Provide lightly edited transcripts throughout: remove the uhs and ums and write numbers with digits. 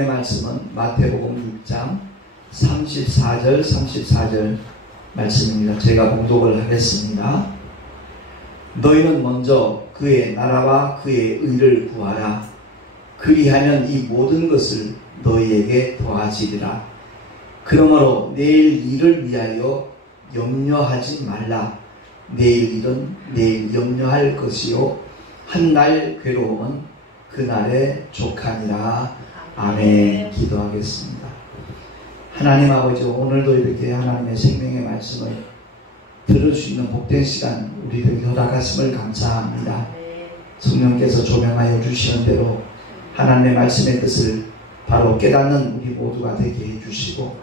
하나님의 말씀은 마태복음 6장 34절 말씀입니다. 제가 봉독을 하겠습니다. 너희는 먼저 그의 나라와 그의 의를 구하라. 그리하면 이 모든 것을 너희에게 더하시리라. 그러므로 내일 일을 위하여 염려하지 말라. 내일 일은 내일 염려할 것이요 한 날 괴로움은 그날에 족하니라. 아멘. 기도하겠습니다. 하나님 아버지, 오늘도 이렇게 하나님의 생명의 말씀을 들을 수 있는 복된 시간 우리들에게 허락하심을 감사합니다. 성령께서 조명하여 주시는 대로 하나님의 말씀의 뜻을 바로 깨닫는 우리 모두가 되게 해주시고,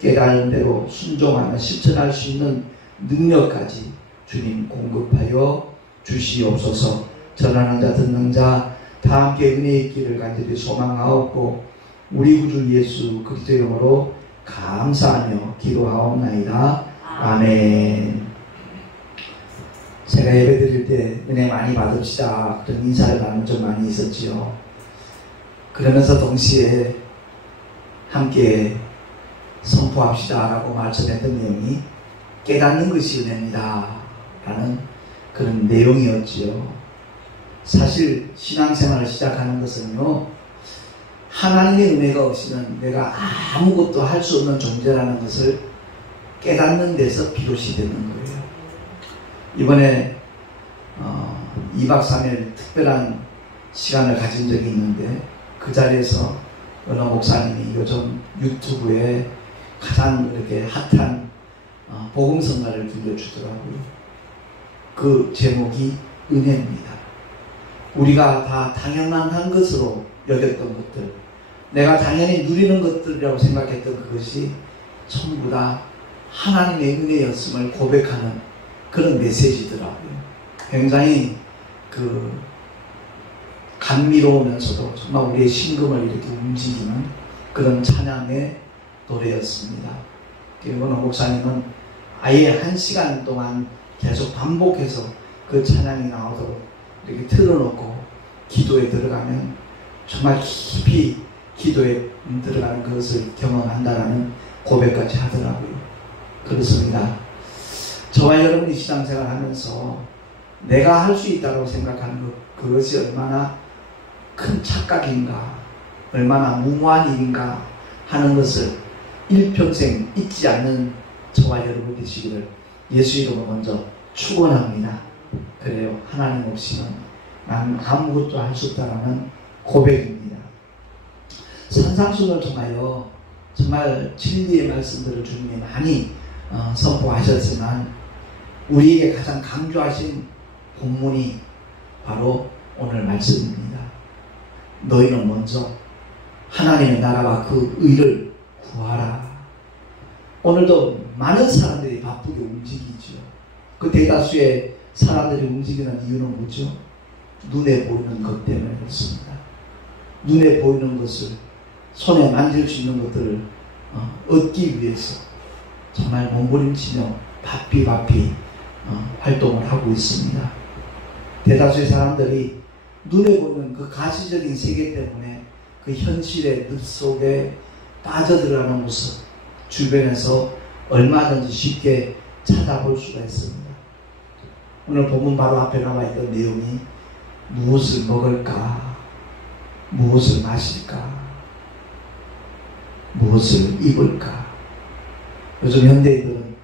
깨달은 대로 순종하며 실천할 수 있는 능력까지 주님 공급하여 주시옵소서. 전하는 자 듣는 자 다 함께 은혜의 있기를 간절히 소망하옵고, 우리 구주 예수 그리스도의 이름으로 감사하며 기도하옵나이다. 아멘. 제가 예배 드릴 때 은혜 많이 받읍시다 그런 인사를 나눈 적 많이 있었지요. 그러면서 동시에 함께 선포합시다 라고 말씀했던 내용이 깨닫는 것이 은혜입니다 라는 그런 내용이었지요. 사실 신앙생활을 시작하는 것은요, 하나님의 은혜가 없이는 내가 아무것도 할 수 없는 존재라는 것을 깨닫는 데서 비롯이 되는 거예요. 이번에 2박 3일 특별한 시간을 가진 적이 있는데, 그 자리에서 어느 목사님이 요즘 유튜브에 가장 이렇게 핫한 복음성가를 들려주더라고요. 그 제목이 은혜입니다. 우리가 다 당연한 것으로 여겼던 것들, 내가 당연히 누리는 것들이라고 생각했던 그것이 전부 다 하나님의 은혜였음을 고백하는 그런 메시지더라고요. 굉장히 감미로우면서도 정말 우리의 심금을 이렇게 움직이는 그런 찬양의 노래였습니다. 그리고 목사님은 아예 1시간 동안 계속 반복해서 그 찬양이 나오도록 이렇게 틀어놓고 기도에 들어가면 정말 깊이 기도에 들어가는 그것을 경험한다라는 고백까지 하더라고요. 그렇습니다. 저와 여러분이 신앙생활 하면서 내가 할 수 있다고 생각하는 그것이 얼마나 큰 착각인가, 얼마나 무모한 일인가 하는 것을 일평생 잊지 않는 저와 여러분 되시기를 예수 이름으로 먼저 축원합니다. 그래요. 하나님 없이는 나는 아무것도 할 수 없다라는 고백입니다. 산상순을 통하여 정말 진리의 말씀들을 주님이 많이 선포하셨지만, 우리에게 가장 강조하신 본문이 바로 오늘 말씀입니다. 너희는 먼저 하나님의 나라와 그 의를 구하라. 오늘도 많은 사람들이 바쁘게 움직이죠. 그 대다수의 사람들이 움직이는 이유는 뭐죠? 눈에 보이는 것 때문에 그렇습니다. 눈에 보이는 것을, 손에 만질 수 있는 것들을 얻기 위해서 정말 몸부림치며 바삐 활동을 하고 있습니다. 대다수의 사람들이 눈에 보이는 그 가시적인 세계 때문에 그 현실의 늪 속에 빠져들어가는 모습, 주변에서 얼마든지 쉽게 찾아볼 수가 있습니다. 오늘 본문 바로 앞에 나와 있던 내용이 무엇을 먹을까, 무엇을 마실까, 무엇을 입을까. 요즘 현대인들은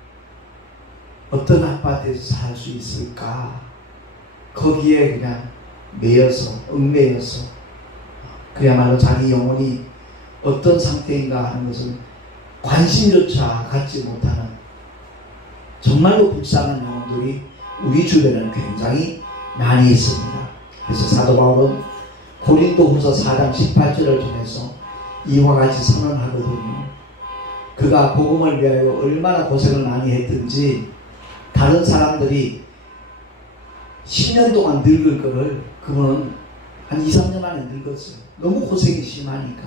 어떤 아파트에서 살 수 있을까, 거기에 그냥 얽매여서 그야말로 자기 영혼이 어떤 상태인가 하는 것은 관심조차 갖지 못하는 정말로 불쌍한 영혼들이 우리 주변에는 굉장히 많이 있습니다. 그래서 사도 바울은 고린도후서 4장 18절을 통해서 이와 같이 선언하거든요. 그가 복음을 위하여 얼마나 고생을 많이 했든지 다른 사람들이 10년 동안 늙을 거를 그분은 한 2, 3년 만에 늙었어요. 너무 고생이 심하니까.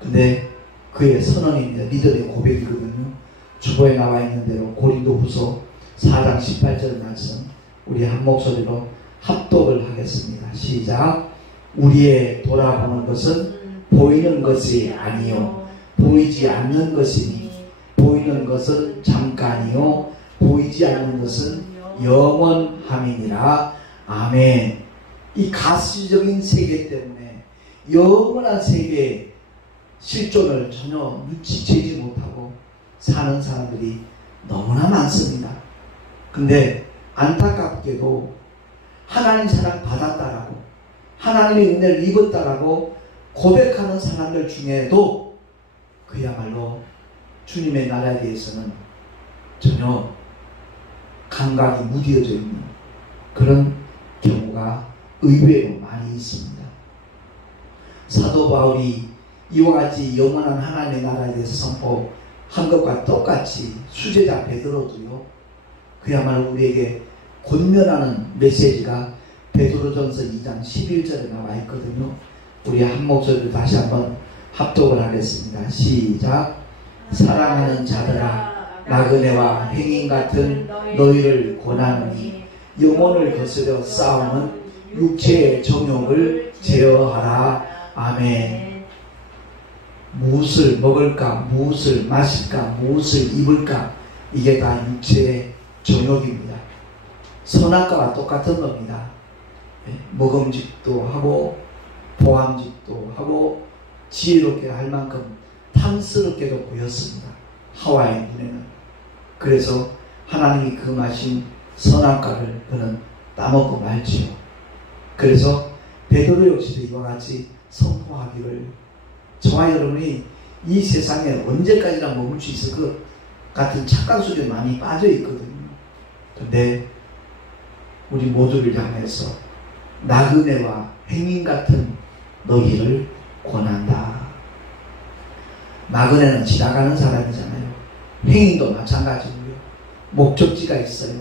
근데 그의 선언입니다. 믿음의 고백이거든요. 주보에 나와 있는 대로 고린도후서 4장 18절 말씀 우리 한 목소리로 합독을 하겠습니다. 시작. 우리의 돌아보는 것은 보이는 것이 아니요 보이지 않는 것이니 보이는 것은 잠깐이요 보이지 않는 것은 영원함이니라. 아멘. 이 가시적인 세계 때문에 영원한 세계의 실존을 전혀 눈치채지 못하고 사는 사람들이 너무나 많습니다. 근데 안타깝게도 하나님 사랑 받았다라고 하나님의 은혜를 입었다라고 고백하는 사람들 중에도 그야말로 주님의 나라에 대해서는 전혀 감각이 무뎌져 있는 그런 경우가 의외로 많이 있습니다. 사도 바울이 이와 같이 영원한 하나님의 나라에 대해서 선포한 것과 똑같이 수제자 베드로도요 그야말로 우리에게 권면하는 메시지가 베드로전서 2장 11절에 나와 있거든요. 우리 한 목소리로 다시 한번 합독을 하겠습니다. 시작. 사랑하는 자들아 나그네와 행인 같은 너희를 권하노니 영혼을 거스려 싸우는 육체의 정욕을 제어하라. 아멘. 무엇을 먹을까, 무엇을 마실까, 무엇을 입을까, 이게 다 육체의 정욕입니다. 선악과와 똑같은 겁니다. 먹음직도 하고 보암직도 하고 지혜롭게 할 만큼 탐스럽게도 보였습니다. 하와의 눈에는. 그래서 하나님이 금하신 선악과를 그는 따먹고 말지요. 그래서 베드로 역시도 이와 같이 선포하기를, 저와 여러분이 이 세상에 언제까지나 머물 수 있을 것 같은 착각 속에 많이 빠져 있거든요. 근데 우리 모두를 향해서 나그네와 행인 같은 너희를 권한다. 나그네는 지나가는 사람이잖아요. 행인도 마찬가지고요. 목적지가 있어요.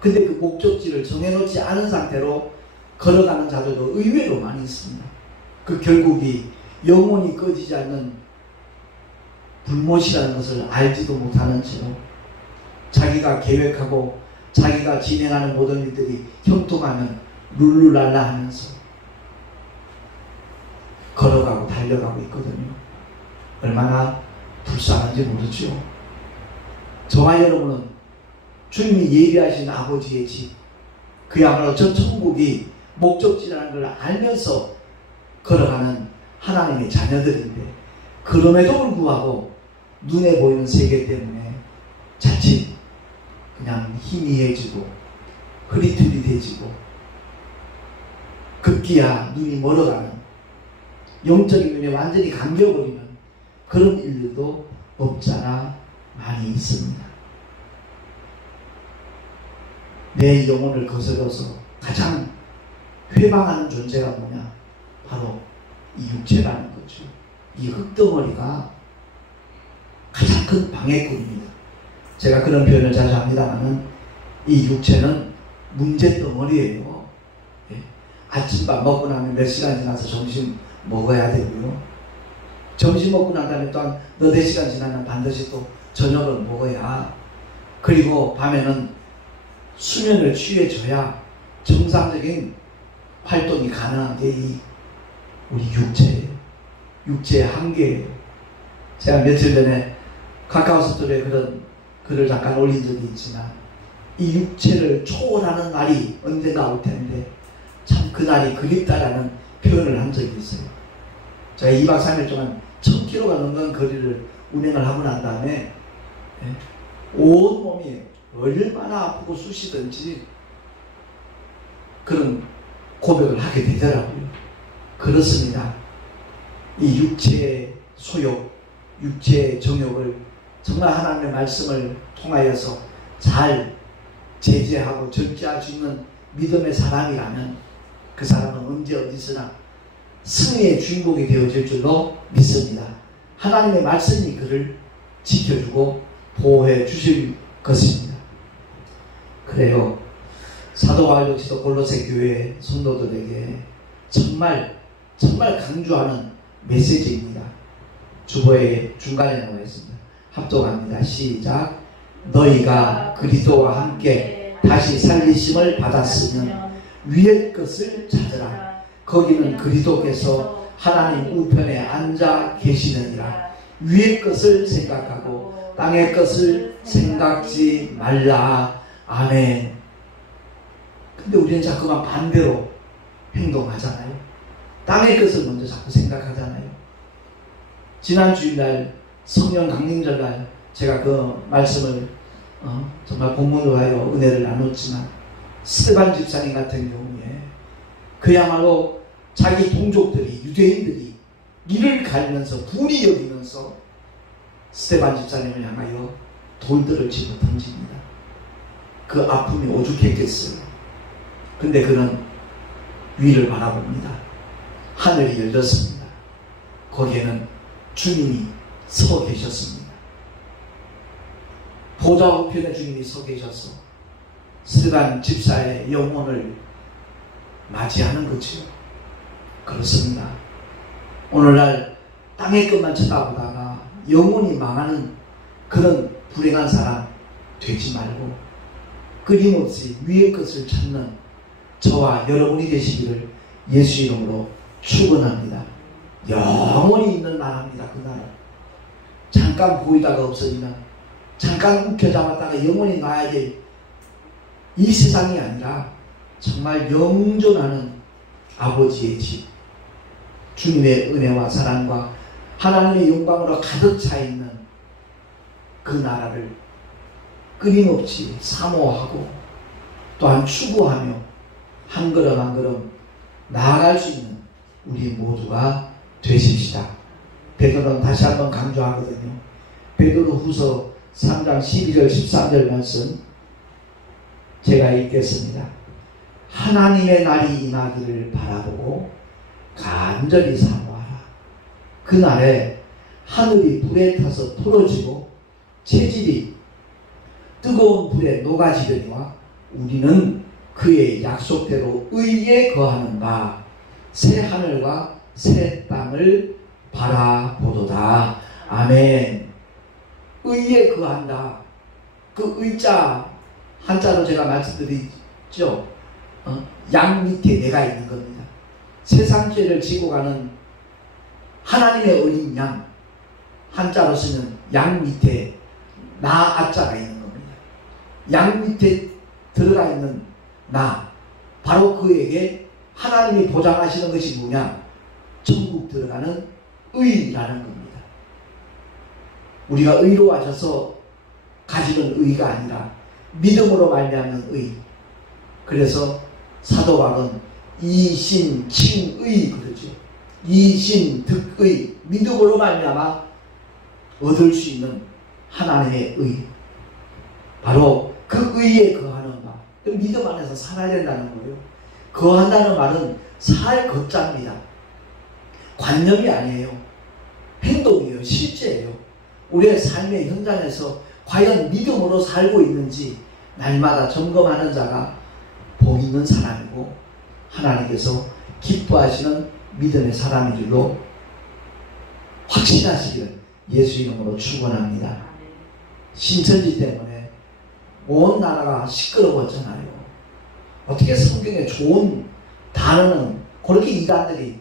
근데 그 목적지를 정해놓지 않은 상태로 걸어가는 자들도 의외로 많이 있습니다. 그 결국이 영원히 꺼지지 않는 불못이라는 것을 알지도 못하는 채로 자기가 계획하고 자기가 진행하는 모든 일들이 형통하면 룰루랄라 하면서 걸어가고 달려가고 있거든요. 얼마나 불쌍한지 모르죠. 저와 여러분은 주님이 예비하신 아버지의 집, 그야말로 저 천국이 목적지라는 걸 알면서 걸어가는 하나님의 자녀들인데, 그럼에도 불구하고 눈에 보이는 세계 때문에 자칫 그냥 희미해지고 흐릿흐릿해지고 급기야 눈이 멀어가는, 영적인 눈이 완전히 감겨버리는 그런 일들도 없잖아 많이 있습니다. 내 영혼을 거스려서 가장 회방하는 존재가 뭐냐? 바로 이 육체라는 거죠. 이 흙덩어리가 가장 큰 방해꾼입니다. 제가 그런 표현을 자주 합니다만은 이 육체는 문제덩어리예요. 예. 아침밥 먹고 나면 몇 시간 지나서 점심 먹어야 되고요. 점심 먹고 난 다음에 또한 너댓 시간 지나면 반드시 또 저녁을 먹어야, 그리고 밤에는 수면을 취해줘야 정상적인 활동이 가능한 게 이 우리 육체예요. 육체의 한계예요. 제가 며칠 전에 카카오스토리에 그런 글을 잠깐 올린 적이 있지만, 이 육체를 초월하는 날이 언젠가 올 텐데 참 그날이 그립다라는 표현을 한 적이 있어요. 제가 2박 3일 동안 1000km가 넘는 거리를 운행을 하고 난 다음에 온 몸이 얼마나 아프고 쑤시든지 그런 고백을 하게 되더라고요. 그렇습니다. 이 육체의 소욕, 육체의 정욕을 정말 하나님의 말씀을 통하여서 잘 제재하고 절제할 수 있는 믿음의 사람이라면 그 사람은 언제 어디서나 승리의 주인공이 되어질 줄로 믿습니다. 하나님의 말씀이 그를 지켜주고 보호해 주실 것입니다. 그래요. 사도 바울 역시도 골로새 교회 성도들에게 정말 강조하는 메시지입니다. 주보의 중간에 나와 있습니다. 합독합니다. 시작. 너희가 그리스도와 함께 다시 살리심을 받았으면 위의 것을 찾으라. 거기는 그리스도께서 하나님 우편에 앉아 계시느니라. 위의 것을 생각하고 땅의 것을 생각지 말라. 아멘. 근데 우리는 자꾸만 반대로 행동하잖아요. 땅의 것을 먼저 자꾸 생각하잖아요. 지난 주일날 성령 강림절날 제가 그 말씀을 정말 본문으로 하여 은혜를 나눴지만, 스데반 집사님 같은 경우에 그야말로 자기 동족들이, 유대인들이 이를 갈면서 분이 여기면서 스데반 집사님을 향하여 돌들을 집어 던집니다. 그 아픔이 오죽했겠어요. 근데 그는 위를 바라봅니다. 하늘이 열렸습니다. 거기에는 주님이 서 계셨습니다. 보좌 우편에 주님이 서 계셔서 스데반 집사의 영혼을 맞이하는 거죠. 그렇습니다. 오늘날 땅의 것만 쳐다보다가 영혼이 망하는 그런 불행한 사람 되지 말고 끊임없이 위의 것을 찾는 저와 여러분이 되시기를 예수 이름으로 축원합니다. 영원히 있는 나라입니다. 그 나라. 잠깐 보이다가 없어지면, 잠깐 움켜잡았다가 영원히 나야 될 이 세상이 아니라 정말 영존하는 아버지의 집, 주님의 은혜와 사랑과 하나님의 영광으로 가득 차 있는 그 나라를 끊임없이 사모하고 또한 추구하며 한 걸음 한 걸음 나아갈 수 있는 우리 모두가 되십시다. 베드로는 다시 한번 강조하거든요. 베드로 후서 3장 12절 13절 말씀 제가 읽겠습니다. 하나님의 날이 임하기를 바라보고 간절히 사모하라. 그날에 하늘이 불에 타서 풀어지고 체질이 뜨거운 불에 녹아지려니와 우리는 그의 약속대로 의에 거하는 바 새 하늘과 새 땅을 바라보도다. 아멘. 의에 거한다. 그 의자 한자로 제가 말씀드리죠. 양 밑에 내가 있는 겁니다. 세상 죄를 지고 가는 하나님의 어린 양, 한자로 쓰면 양 밑에 나 아자가 있는 겁니다. 양 밑에 들어가 있는 나, 바로 그에게 하나님이 보장하시는 것이 뭐냐? 천국 들어가는 의라는 겁니다. 우리가 의로워져서 가지는 의가 아니라 믿음으로 말미암는 의. 그래서 사도 바울은 이신칭의 그러죠. 이신득의, 믿음으로 말미암아 얻을 수 있는 하나님의 의, 바로 그 의에 거하는 바. 그 믿음 안에서 살아야 된다는 거예요. 거한다는 말은 살 것자입니다. 관념이 아니에요. 행동이에요. 실제예요. 우리의 삶의 현장에서 과연 믿음으로 살고 있는지 날마다 점검하는 자가 복 있는 사람이고 하나님께서 기뻐하시는 믿음의 사람인 줄로 확신하시기를 예수 이름으로 축원합니다. 신천지 때문에 온 나라가 시끄러웠잖아요. 어떻게 성경에 좋은 단어는 그렇게 이단들이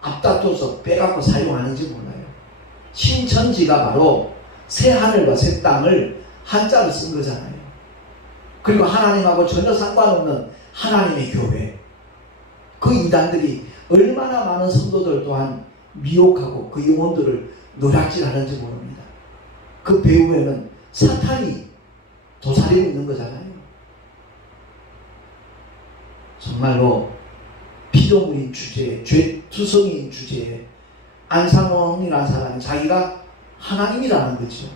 앞다퉈서 빼갖고 사용하는지 몰라요. 신천지가 바로 새 하늘과 새 땅을 한자로 쓴 거잖아요. 그리고 하나님하고 전혀 상관없는 하나님의 교회. 그 이단들이 얼마나 많은 성도들 또한 미혹하고 그 영혼들을 노략질하는지 모릅니다. 그 배후에는 사탄이 도사리고 있는 거잖아요. 정말로 피조물인 주제에, 죄투성이인 주제에 안상홍이라는 사람이 자기가 하나님이라는 거죠.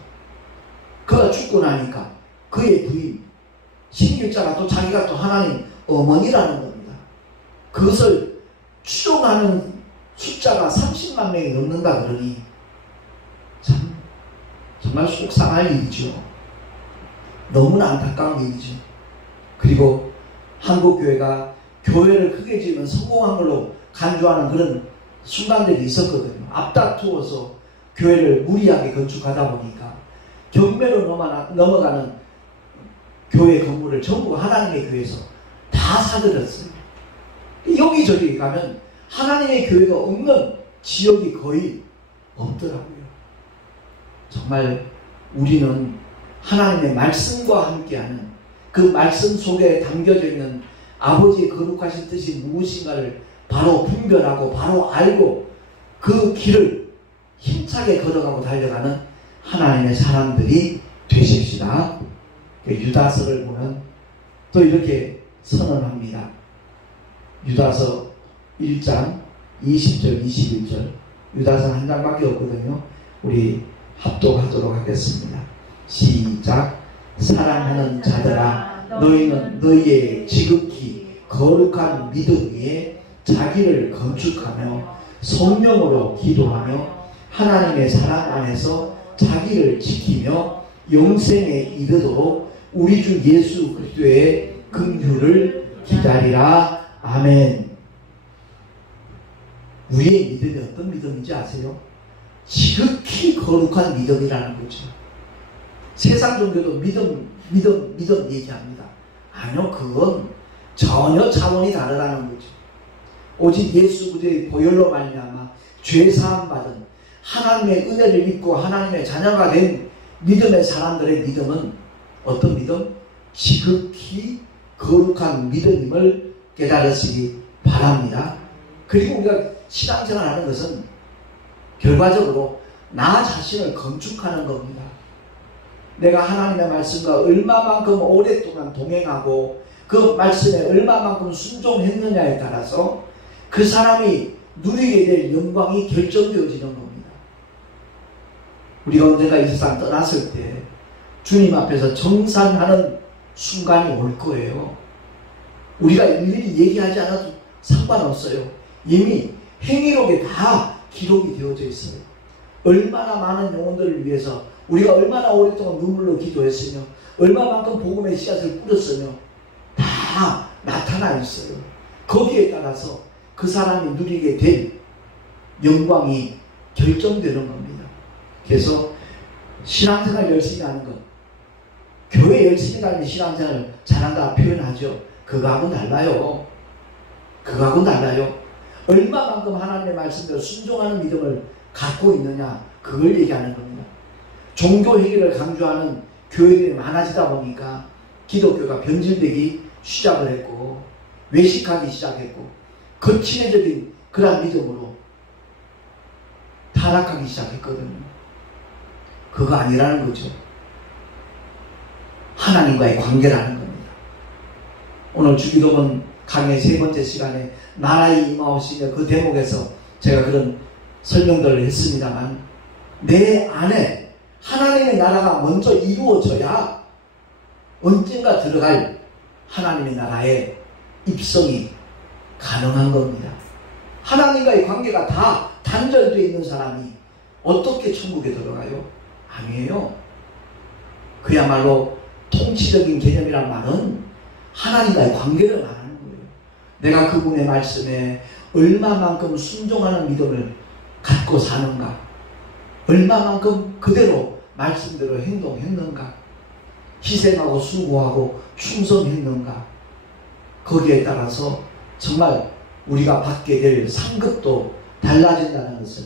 그가 죽고 나니까 그의 부인 신길자가 또 자기가 또 하나님 어머니라는 겁니다. 그것을 추종하는 숫자가 30만 명이 넘는다 그러니 참 정말 속상할 일이죠. 너무나 안타까운 일이죠. 그리고 한국교회가 교회를 크게 지으면 성공한 걸로 간주하는 그런 순간들이 있었거든요. 앞다투어서 교회를 무리하게 건축하다 보니까 경매로 넘어가는 교회 건물을 전부 하나님의 교회에서 다 사들였어요. 여기저기 가면 하나님의 교회가 없는 지역이 거의 없더라고요. 정말 우리는 하나님의 말씀과 함께하는 그 말씀 속에 담겨져 있는 아버지의 거룩하신 뜻이 무엇인가를 바로 분별하고 바로 알고 그 길을 힘차게 걸어가고 달려가는 하나님의 사람들이 되십시다. 유다서를 보면 또 이렇게 선언합니다. 유다서 1장 20절 21절 유다서 한 장밖에 없거든요. 우리 합독하도록 하겠습니다. 시작. 사랑하는 자들아 너희는 너희의 지극히 거룩한 믿음 위에 자기를 건축하며 성령으로 기도하며 하나님의 사랑 안에서 자기를 지키며 영생에 이르도록 우리 주 예수 그리스도의 긍휼을 기다리라. 아멘. 우리의 믿음이 어떤 믿음인지 아세요? 지극히 거룩한 믿음이라는 거죠. 세상 종교도 믿음 얘기합니다. 아니요, 그건 전혀 차원이 다르다는 거죠. 오직 예수 그리스도의 보혈로 말미암아 죄 사함 받은 하나님의 은혜를 믿고 하나님의 자녀가 된 믿음의 사람들의 믿음은 어떤 믿음? 지극히 거룩한 믿음임을 깨달으시기 바랍니다. 그리고 우리가 신앙생활 하는 것은 결과적으로 나 자신을 건축하는 겁니다. 내가 하나님의 말씀과 얼마만큼 오랫동안 동행하고 그 말씀에 얼마만큼 순종했느냐에 따라서 그 사람이 누리게 될 영광이 결정되어지는 겁니다. 우리가 언젠가 이 세상 떠났을 때 주님 앞에서 정산하는 순간이 올 거예요. 우리가 일일이 얘기하지 않아도 상관없어요. 이미 행위록에 다 기록이 되어져 있어요. 얼마나 많은 영혼들을 위해서 우리가 얼마나 오랫동안 눈물로 기도했으며 얼마만큼 복음의 씨앗을 뿌렸으며 다 나타나 있어요. 거기에 따라서 그 사람이 누리게 될 영광이 결정되는 겁니다. 그래서 신앙생활 열심히 하는 것, 교회 열심히 다니는 신앙생활을 잘한다 표현하죠. 그거하고는 달라요. 그거하고는 달라요. 얼마만큼 하나님의 말씀대로 순종하는 믿음을 갖고 있느냐, 그걸 얘기하는 겁니다. 종교 회개를 강조하는 교회들이 많아지다 보니까 기독교가 변질되기 시작을 했고 외식하기 시작했고 거친애적인 그런 믿음으로 타락하기 시작했거든요. 그거 아니라는 거죠. 하나님과의 관계라는 겁니다. 오늘 주기도문 강의 세 번째 시간에 나라의 임하오시며 그 대목에서 제가 그런 설명들을 했습니다만 내 안에 하나님의 나라가 먼저 이루어져야 언젠가 들어갈 하나님의 나라에 입성이 가능한 겁니다. 하나님과의 관계가 다 단절되어 있는 사람이 어떻게 천국에 들어가요? 아니에요. 그야말로 통치적인 개념이란 말은 하나님과의 관계를 말하는 거예요. 내가 그분의 말씀에 얼마만큼 순종하는 믿음을 갖고 사는가, 얼마만큼 그대로 말씀대로 행동했는가, 희생하고 수고하고 충성했는가, 거기에 따라서 정말 우리가 받게 될 상급도 달라진다는 것을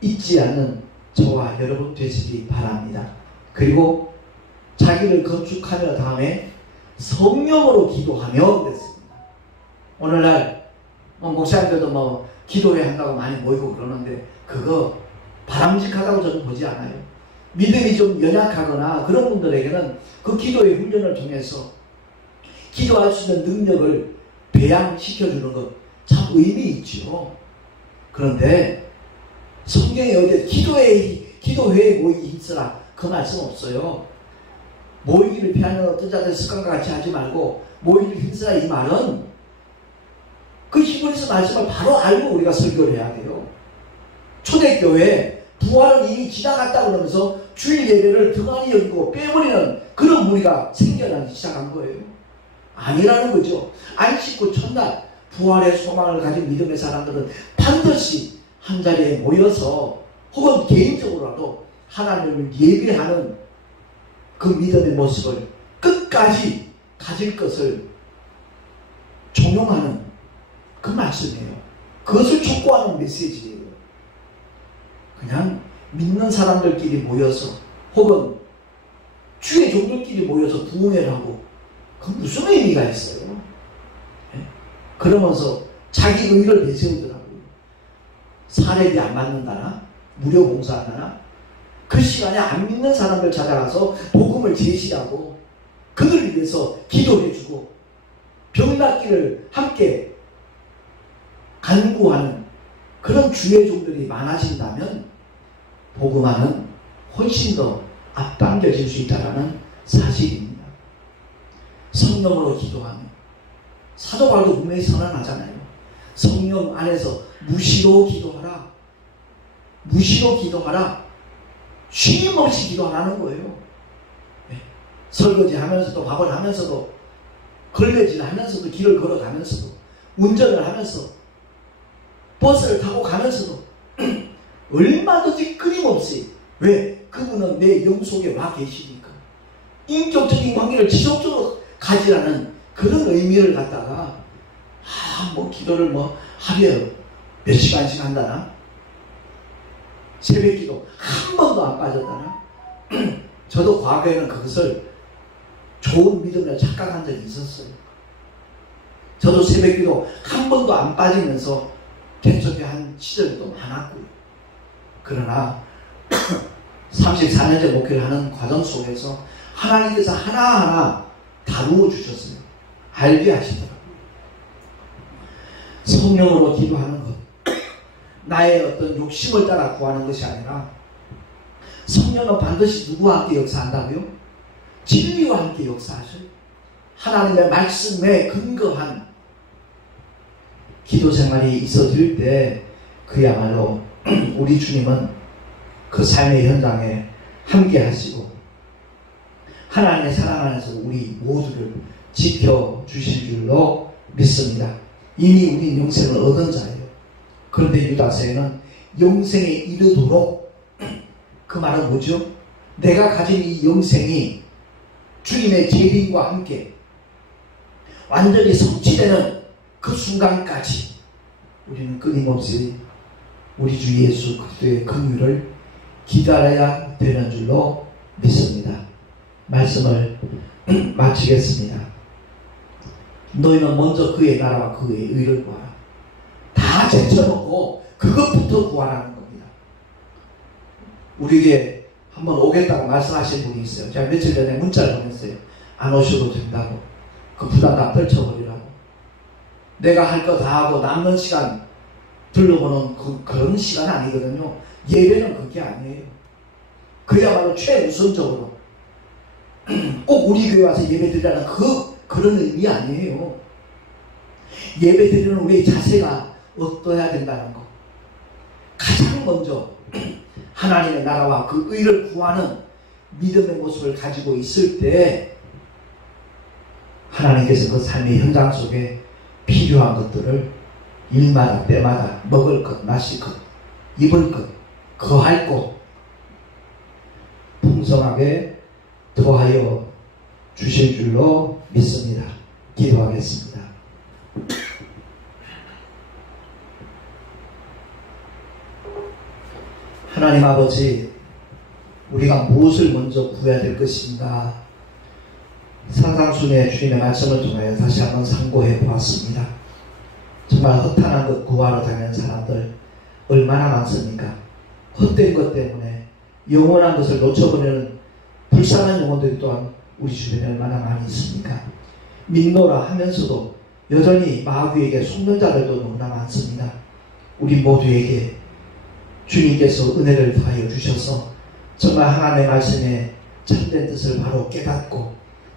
잊지 않는 저와 여러분 되시기 바랍니다. 그리고 자기를 건축하며 다음에 성령으로 기도하며 그랬습니다. 오늘날 목사님들도 기도회 한다고 많이 모이고 그러는데 그거 바람직하다고 저는 보지 않아요. 믿음이 좀 연약하거나 그런 분들에게는 그 기도의 훈련을 통해서 기도할 수 있는 능력을 배양시켜주는 것 참 의미 있죠. 그런데 성경에 어디 기도회에 모이기 힘쓰라 그 말씀 없어요. 모이기를 피하는 어떤 자들 습관과 같이 하지 말고 모이기를 힘쓰라 이 말은 그 히브리서 말씀을 바로 알고 우리가 설교를 해야 돼요. 초대교회 부활은 이미 지나갔다 그러면서 주일 예배를 등한히 여기고 빼버리는 그런 무리가 생겨나기 시작한 거예요. 아니라는 거죠. 안식구 첫날 부활의 소망을 가진 믿음의 사람들은 반드시 한자리에 모여서 혹은 개인적으로라도 하나님을 예배하는 그 믿음의 모습을 끝까지 가질 것을 종용하는 그 말씀이에요. 그것을 촉구하는 메시지예요. 믿는 사람들끼리 모여서 혹은 주의 종들끼리 모여서 부흥회를 하고 그 무슨 의미가 있어요? 네? 그러면서 자기 의를 내세우더라고요. 사례비 안 받는다나 무료 봉사하다나 그 시간에 안 믿는 사람들 찾아가서 복음을 제시하고 그들을 위해서 기도해주고 병 낫기를 함께 간구하는 그런 주의 종들이 많아진다면 복음화는 훨씬 더 앞당겨질 수 있다는 사실입니다. 성령으로 기도하면 사도 바울도 분명히 선언하잖아요. 성령 안에서 무시로 기도하라. 무시로 기도하라. 쉼 없이 기도하라는 거예요. 네. 설거지 하면서도 밥을 하면서도 걸레질 하면서도 길을 걸어가면서도 운전을 하면서 버스를 타고 가면서도 얼마든지 끊임없이 왜? 그분은 내 영 속에 와 계시니까 인격적인 관계를 지속적으로 가지라는 그런 의미를 갖다가 뭐 기도를 하루에 몇 시간씩 한다나 새벽 기도 한 번도 안 빠졌다나 저도 과거에는 그것을 좋은 믿음이라 착각한 적이 있었어요. 저도 새벽 기도 한 번도 안 빠지면서 개척한 시절도 많았고요. 그러나 34년째 목회를 하는 과정 속에서 하나님께서 하나하나 다루어 주셨어요. 알게 하시더라고요. 성령으로 기도하는 것, 나의 어떤 욕심을 따라 구하는 것이 아니라 성령은 반드시 누구와 함께 역사한다고요? 진리와 함께 역사하셔요. 하나님의 말씀에 근거한 기도 생활이 있어질 때 그야말로 우리 주님은 그 삶의 현장에 함께 하시고 하나님의 사랑 안에서 우리 모두를 지켜주실 줄로 믿습니다. 이미 우리 영생을 얻은 자예요. 그런데 유다서에는 영생에 이르도록, 그 말은 뭐죠? 내가 가진 이 영생이 주님의 재림과 함께 완전히 성취되는 그 순간까지 우리는 끊임없이 우리 주 예수 그리스도의 긍휼을 기다려야 되는 줄로 믿습니다. 말씀을 마치겠습니다. 너희는 먼저 그의 나라와 그의 의를 구하라. 다 제쳐놓고 그것부터 구하라는 겁니다. 우리에게 한번 오겠다고 말씀하신 분이 있어요. 제가 며칠 전에 문자를 보냈어요. 안 오셔도 된다고. 그 부담 다 떨쳐버리라고. 내가 할 거 다 하고 남는 시간 둘러보는 그런 시간 아니거든요. 예배는 그게 아니에요. 그야말로 최우선적으로 꼭 우리 교회 와서 예배 드리라는 그런 의미 아니에요. 예배 드리는 우리의 자세가 어떠해야 된다는 거. 가장 먼저 하나님의 나라와 그 의를 구하는 믿음의 모습을 가지고 있을 때 하나님께서 그 삶의 현장 속에 필요한 것들을 일마다 때마다 먹을 것, 마실 것, 입을 것, 거할 곳 풍성하게 더하여 주실 줄로 믿습니다. 기도하겠습니다. 하나님 아버지, 우리가 무엇을 먼저 구해야 될 것인가 산상순의 주님의 말씀을 통하여 다시 한번 상고해 보았습니다. 정말 허탄한 것 구하러 다니는 사람들 얼마나 많습니까? 헛된 것 때문에 영원한 것을 놓쳐버리는 불쌍한 영혼들이 또한 우리 주변에 얼마나 많이 있습니까? 믿노라 하면서도 여전히 마귀에게 속는 자들도 너무나 많습니다. 우리 모두에게 주님께서 은혜를 더하여 주셔서 정말 하나님의 말씀에 참된 뜻을 바로 깨닫고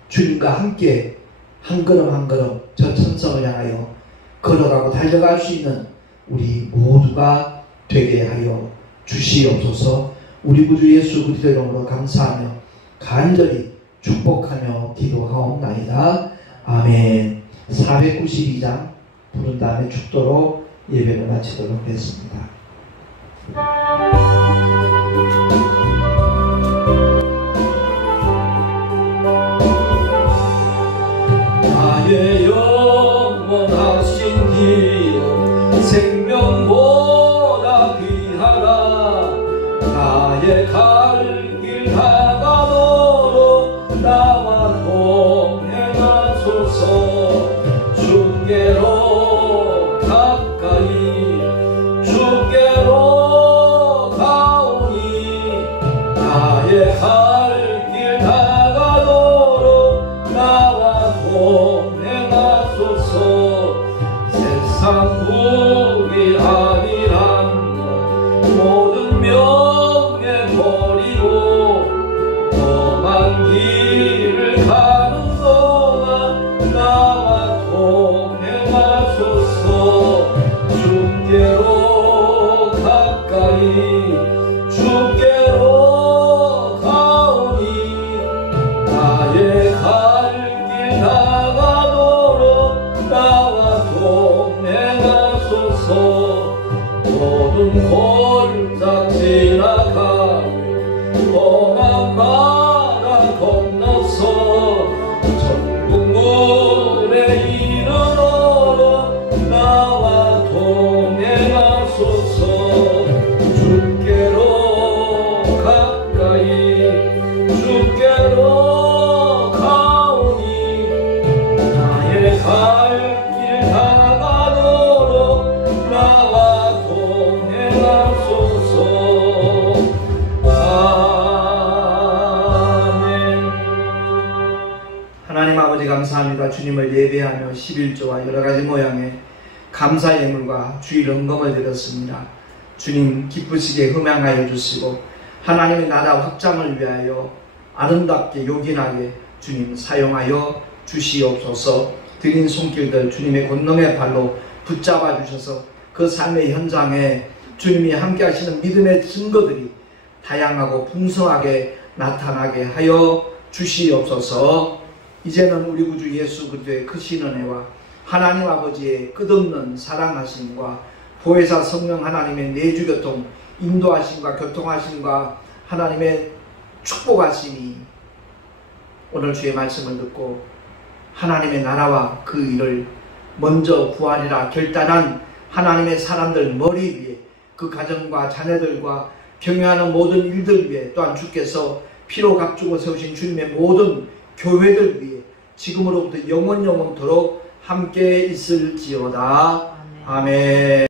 주님과 함께 한 걸음 한 걸음 저 천성을 향하여 걸어가고 달려갈 수 있는 우리 모두가 되게 하여 주시옵소서. 우리 구주 예수 그리스도의 이름으로 감사하며 간절히 축복하며 기도하옵나이다. 아멘. 492장 부른 다음에 축도로 예배를 마치도록 하겠습니다. 나의 영원하신 기업 생명보다 귀하다. 주께로 가까이 주께로 가오니 나의 갈 길 다가도록 나와 동행하소서. 세상 무기함이란 모든 명예 버리고 험한 길을 가는 동안 나와 동행하소서. 주께로 가까이 주께로 가오니 나의 갈 길 다가도록 나와 동행하소서. 모든 골짜 지나가며 험한 바다 건너서 전국 물에 이르러 나와 동행하소서. 주께로 가까이 주께로 가오니 나의 갈 길 다가도록 나와 동행하소서. 아멘. 하나님 아버지 감사합니다. 주님을 예배하며 11조와 여러가지 모양의 감사 예물과 주일 헌금을 드렸습니다. 주님 기쁘시게 흠양하여 주시고 하나님의 나라 확장을 위하여 아름답게 요긴하게 주님 사용하여 주시옵소서. 드린 손길들 주님의 권능의 발로 붙잡아 주셔서 그 삶의 현장에 주님이 함께 하시는 믿음의 증거들이 다양하고 풍성하게 나타나게 하여 주시옵소서. 이제는 우리 구주 예수 그리스도의 크신 은혜와 하나님 아버지의 끝없는 사랑하심과 보혜사 성령 하나님의 내주교통 인도하심과 교통하심과 하나님의 축복하심이 오늘 주의 말씀을 듣고 하나님의 나라와 그 일을 먼저 구하리라 결단한 하나님의 사람들 머리 위에 그 가정과 자녀들과 경영하는 모든 일들 위에 또한 주께서 피로 값주고 세우신 주님의 모든 교회들 위에 지금으로부터 영원토록 함께 있을지어다. 아멘.